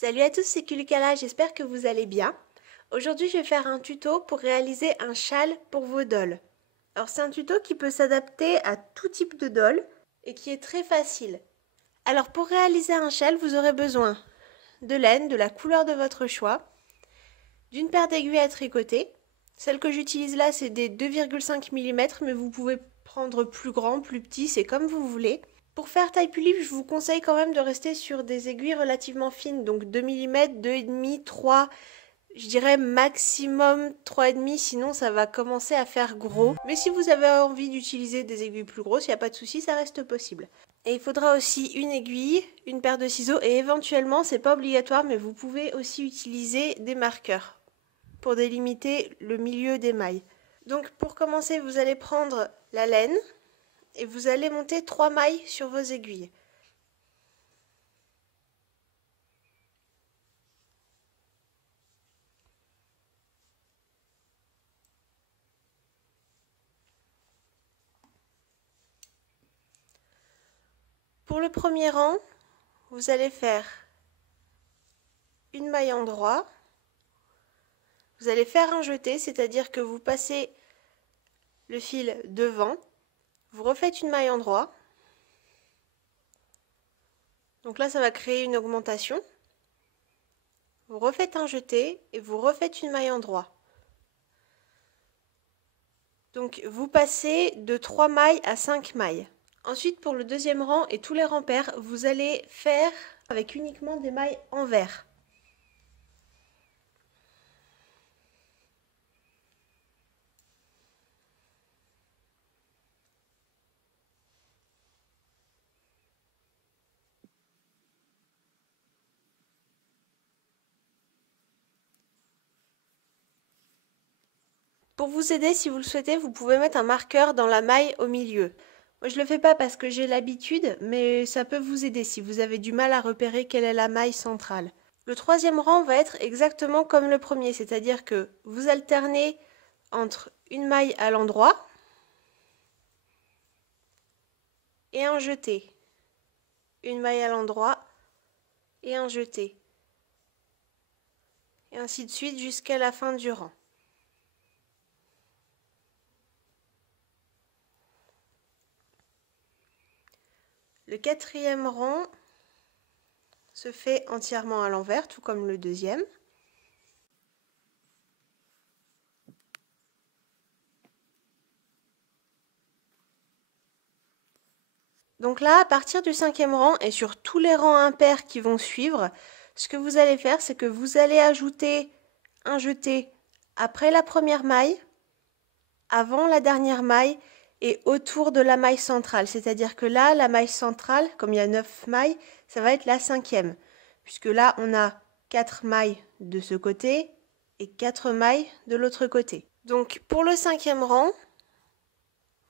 Salut à tous, c'est Kulikala, j'espère que vous allez bien. Aujourd'hui, je vais faire un tuto pour réaliser un châle pour vos dolls. Alors, c'est un tuto qui peut s'adapter à tout type de doll et qui est très facile. Alors, pour réaliser un châle, vous aurez besoin de laine, de la couleur de votre choix, d'une paire d'aiguilles à tricoter. Celle que j'utilise là, c'est des 2,5 mm, mais vous pouvez prendre plus grand, plus petit, c'est comme vous voulez. Pour faire taille plus libre, je vous conseille quand même de rester sur des aiguilles relativement fines, donc 2 mm, 2,5, 3, je dirais maximum 3,5, sinon ça va commencer à faire gros. Mais si vous avez envie d'utiliser des aiguilles plus grosses, il n'y a pas de souci, ça reste possible. Et il faudra aussi une aiguille, une paire de ciseaux et éventuellement, c'est pas obligatoire, mais vous pouvez aussi utiliser des marqueurs pour délimiter le milieu des mailles. Donc pour commencer, vous allez prendre la laine et vous allez monter 3 mailles sur vos aiguilles. Pour le premier rang, vous allez faire une maille en droit. Vous allez faire un jeté, c'est-à-dire que vous passez le fil devant, vous refaites une maille en droit. Donc là, ça va créer une augmentation. Vous refaites un jeté et vous refaites une maille en droit. Donc vous passez de 3 mailles à 5 mailles. Ensuite, pour le deuxième rang et tous les rangs pairs, vous allez faire avec uniquement des mailles envers. Pour vous aider, si vous le souhaitez, vous pouvez mettre un marqueur dans la maille au milieu. Moi, je ne le fais pas parce que j'ai l'habitude, mais ça peut vous aider si vous avez du mal à repérer quelle est la maille centrale. Le troisième rang va être exactement comme le premier, c'est-à-dire que vous alternez entre une maille à l'endroit et un jeté. Une maille à l'endroit et un jeté. Et ainsi de suite jusqu'à la fin du rang. Le quatrième rang se fait entièrement à l'envers, tout comme le deuxième. Donc là, à partir du cinquième rang et sur tous les rangs impairs qui vont suivre, ce que vous allez faire, c'est que vous allez ajouter un jeté après la première maille, avant la dernière maille et autour de la maille centrale. C'est-à-dire que là, la maille centrale, comme il y a 9 mailles, ça va être la cinquième. Puisque là, on a 4 mailles de ce côté et 4 mailles de l'autre côté. Donc pour le cinquième rang,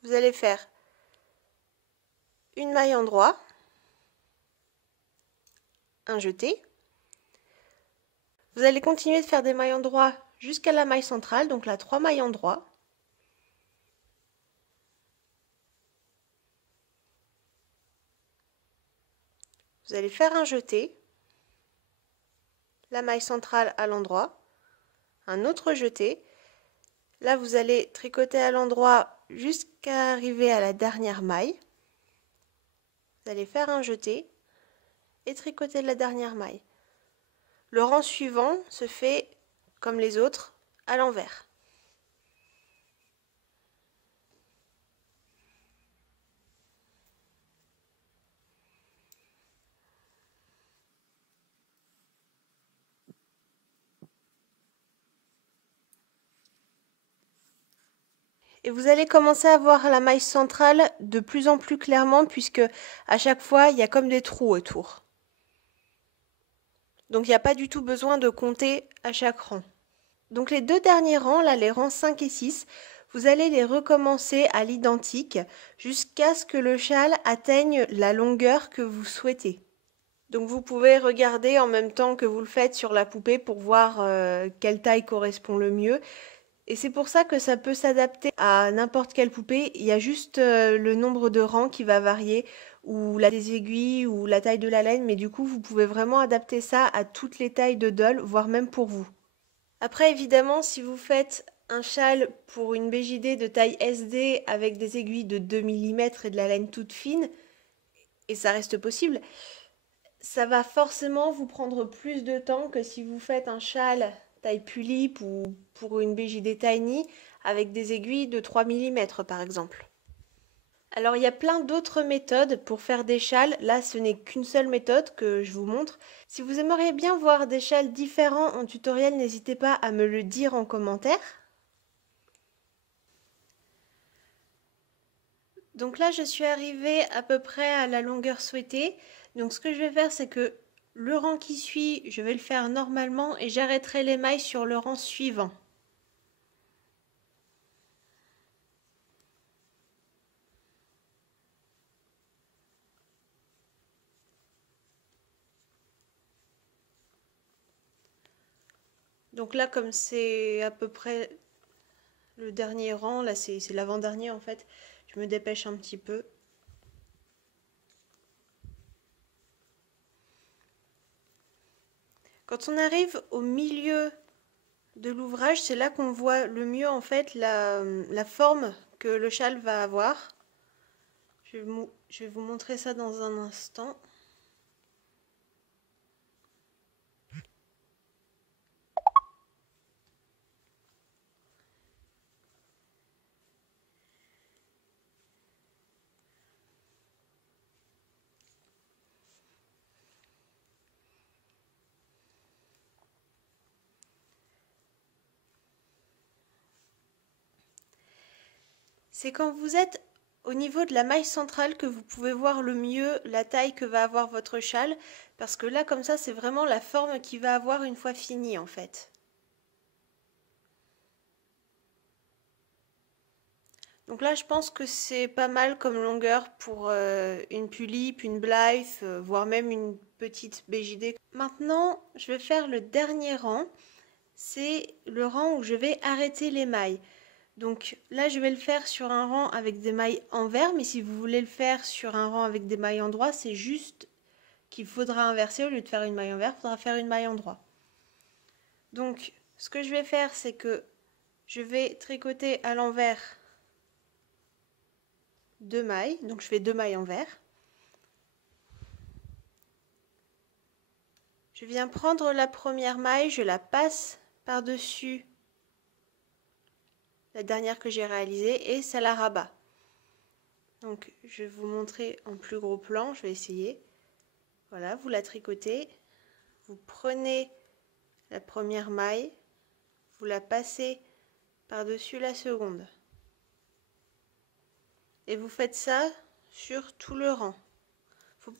vous allez faire une maille en droit, un jeté. Vous allez continuer de faire des mailles en droit jusqu'à la maille centrale, donc là 3 mailles en droit. Vous allez faire un jeté, la maille centrale à l'endroit, un autre jeté. Là, vous allez tricoter à l'endroit jusqu'à arriver à la dernière maille. Vous allez faire un jeté et tricoter la dernière maille. Le rang suivant se fait comme les autres à l'envers. Et vous allez commencer à voir la maille centrale de plus en plus clairement puisque à chaque fois il y a comme des trous autour. Donc il n'y a pas du tout besoin de compter à chaque rang. Donc les deux derniers rangs, là les rangs 5 et 6, vous allez les recommencer à l'identique jusqu'à ce que le châle atteigne la longueur que vous souhaitez. Donc vous pouvez regarder en même temps que vous le faites sur la poupée pour voir quelle taille correspond le mieux. Et c'est pour ça que ça peut s'adapter à n'importe quelle poupée. Il y a juste le nombre de rangs qui va varier. ou la des aiguilles ou la taille de la laine, mais du coup vous pouvez vraiment adapter ça à toutes les tailles de dol, voire même pour vous. Après évidemment si vous faites un châle pour une BJD de taille SD avec des aiguilles de 2 mm et de la laine toute fine, et ça reste possible, ça va forcément vous prendre plus de temps que si vous faites un châle taille Pulip ou pour une BJD Tiny avec des aiguilles de 3 mm par exemple. Alors il y a plein d'autres méthodes pour faire des châles, là ce n'est qu'une seule méthode que je vous montre. Si vous aimeriez bien voir des châles différents en tutoriel, n'hésitez pas à me le dire en commentaire. Donc là je suis arrivée à peu près à la longueur souhaitée. Donc ce que je vais faire c'est que le rang qui suit, je vais le faire normalement et j'arrêterai les mailles sur le rang suivant. Donc là comme c'est à peu près le dernier rang, là c'est l'avant-dernier en fait, je me dépêche un petit peu. Quand on arrive au milieu de l'ouvrage, c'est là qu'on voit le mieux en fait la forme que le châle va avoir. Je vais vous montrer ça dans un instant. C'est quand vous êtes au niveau de la maille centrale que vous pouvez voir le mieux la taille que va avoir votre châle, parce que là comme ça c'est vraiment la forme qu'il va avoir une fois fini en fait. Donc là je pense que c'est pas mal comme longueur pour une Pulip, une Blythe, voire même une petite BJD. Maintenant je vais faire le dernier rang, c'est le rang où je vais arrêter les mailles. Donc là, je vais le faire sur un rang avec des mailles envers, mais si vous voulez le faire sur un rang avec des mailles endroit, c'est juste qu'il faudra inverser. Au lieu de faire une maille envers, il faudra faire une maille endroit. Donc, ce que je vais faire, c'est que je vais tricoter à l'envers 2 mailles. Donc, je fais 2 mailles envers. Je viens prendre la première maille, je la passe par-dessus la dernière que j'ai réalisée et ça la rabat. Donc je vais vous montrer en plus gros plan, je vais essayer. Voilà, vous la tricotez, vous prenez la première maille, vous la passez par-dessus la seconde. Et vous faites ça sur tout le rang.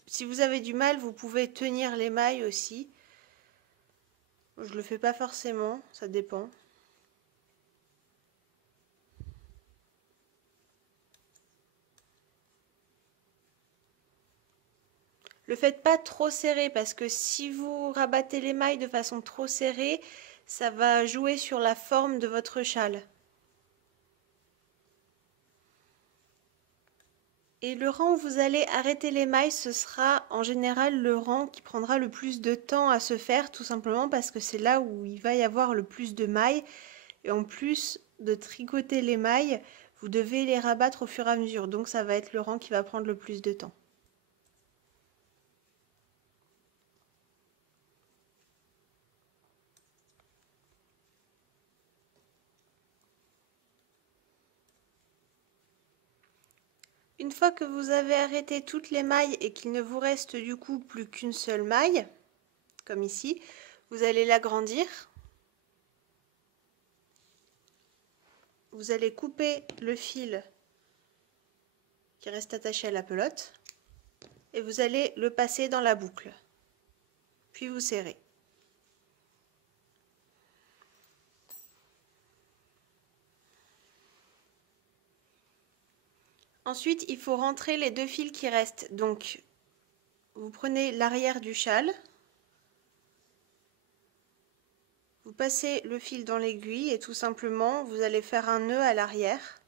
Si vous avez du mal, vous pouvez tenir les mailles aussi. Je le fais pas forcément, ça dépend. Le faites pas trop serré parce que si vous rabattez les mailles de façon trop serrée, ça va jouer sur la forme de votre châle. Et le rang où vous allez arrêter les mailles, ce sera en général le rang qui prendra le plus de temps à se faire, tout simplement parce que c'est là où il va y avoir le plus de mailles. Et en plus de tricoter les mailles, vous devez les rabattre au fur et à mesure. Donc ça va être le rang qui va prendre le plus de temps. Une fois que vous avez arrêté toutes les mailles et qu'il ne vous reste du coup plus qu'une seule maille, comme ici, vous allez l'agrandir. Vous allez couper le fil qui reste attaché à la pelote et vous allez le passer dans la boucle. Puis vous serrez. Ensuite, il faut rentrer les 2 fils qui restent. Donc, vous prenez l'arrière du châle, vous passez le fil dans l'aiguille et tout simplement, vous allez faire un nœud à l'arrière.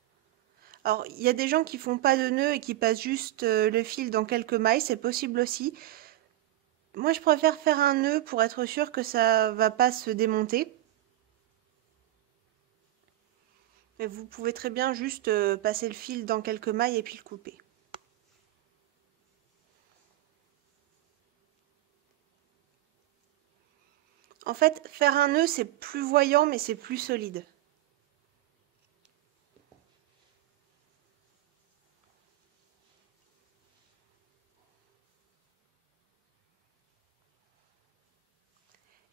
Alors, il y a des gens qui font pas de nœud et qui passent juste le fil dans quelques mailles, c'est possible aussi. Moi, je préfère faire un nœud pour être sûr que ça va pas se démonter. Mais vous pouvez très bien juste passer le fil dans quelques mailles et puis le couper. En fait, faire un nœud, c'est plus voyant, mais c'est plus solide.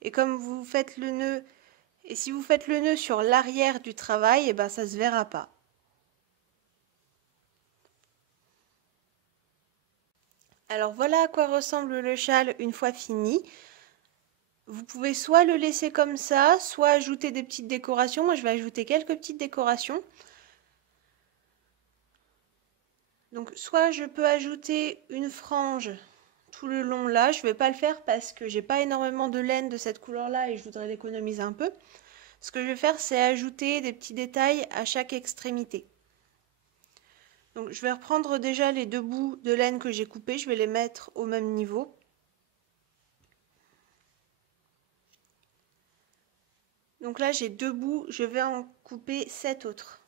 Et comme vous faites le nœud, et si vous faites le nœud sur l'arrière du travail, et ben ça se verra pas. Alors voilà à quoi ressemble le châle une fois fini. Vous pouvez soit le laisser comme ça, soit ajouter des petites décorations. Moi, je vais ajouter quelques petites décorations. Donc, soit je peux ajouter une frange tout le long là. Je ne vais pas le faire parce que j'ai pas énormément de laine de cette couleur-là et je voudrais l'économiser un peu. Ce que je vais faire, c'est ajouter des petits détails à chaque extrémité. Donc, je vais reprendre déjà les 2 bouts de laine que j'ai coupés. Je vais les mettre au même niveau. Donc là, j'ai 2 bouts, je vais en couper 7 autres.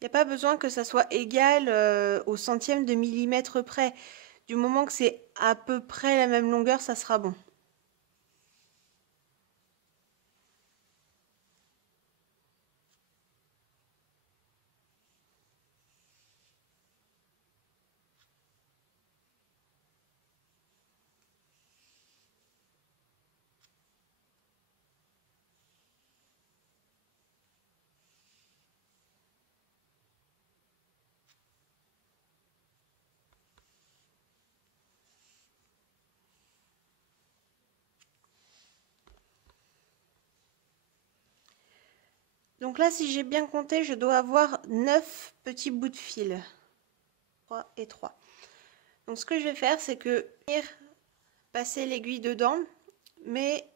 Il n'y a pas besoin que ça soit égal au centième de millimètre près. Du moment que c'est à peu près la même longueur, ça sera bon. Donc là, si j'ai bien compté, je dois avoir 9 petits bouts de fil. 3 et 3. Donc ce que je vais faire, c'est que passer l'aiguille dedans, mais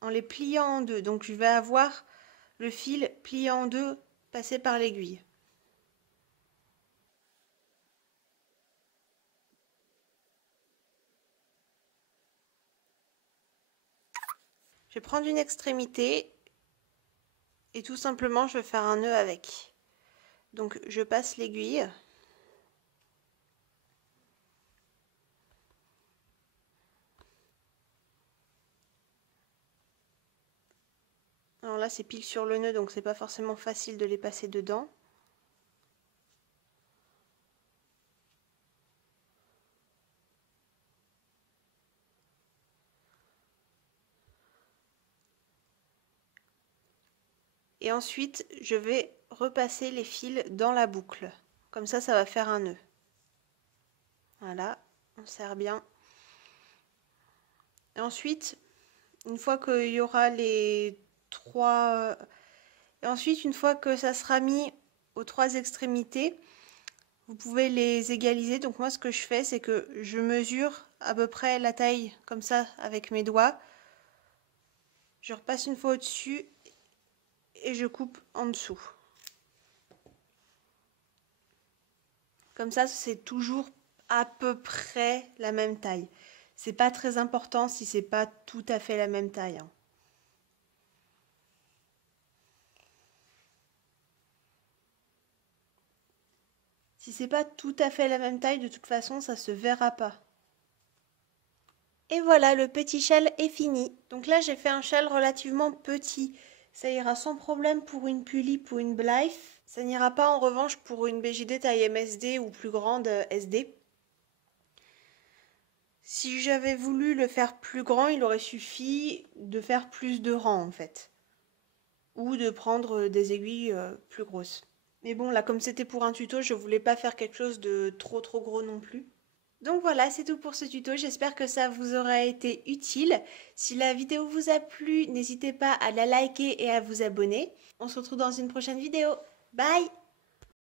en les pliant en deux. Donc je vais avoir le fil plié en deux, passé par l'aiguille. Je vais prendre une extrémité et tout simplement je vais faire un nœud avec. Donc je passe l'aiguille. Alors là c'est pile sur le nœud donc c'est pas forcément facile de les passer dedans. Et ensuite je vais repasser les fils dans la boucle. Comme ça va faire un nœud. Voilà, on serre bien. Et ensuite, une fois qu'il y aura les 3... Et ensuite, une fois que ça sera mis aux 3 extrémités, vous pouvez les égaliser. Donc moi, ce que je fais, c'est que je mesure à peu près la taille, comme ça, avec mes doigts. Je repasse une fois au-dessus et je coupe en dessous. Comme ça, c'est toujours à peu près la même taille. C'est pas très important si c'est pas tout à fait la même taille, hein. Si c'est pas tout à fait la même taille, de toute façon, ça se verra pas. Et voilà, le petit châle est fini. Donc là, j'ai fait un châle relativement petit. Ça ira sans problème pour une Pulip ou une Blythe. Ça n'ira pas en revanche pour une BJD taille MSD ou plus grande SD. Si j'avais voulu le faire plus grand, il aurait suffi de faire plus de rangs en fait. Ou de prendre des aiguilles plus grosses. Mais bon, là, comme c'était pour un tuto, je voulais pas faire quelque chose de trop gros non plus. Donc voilà, c'est tout pour ce tuto. J'espère que ça vous aura été utile. Si la vidéo vous a plu, n'hésitez pas à la liker et à vous abonner. On se retrouve dans une prochaine vidéo. Bye!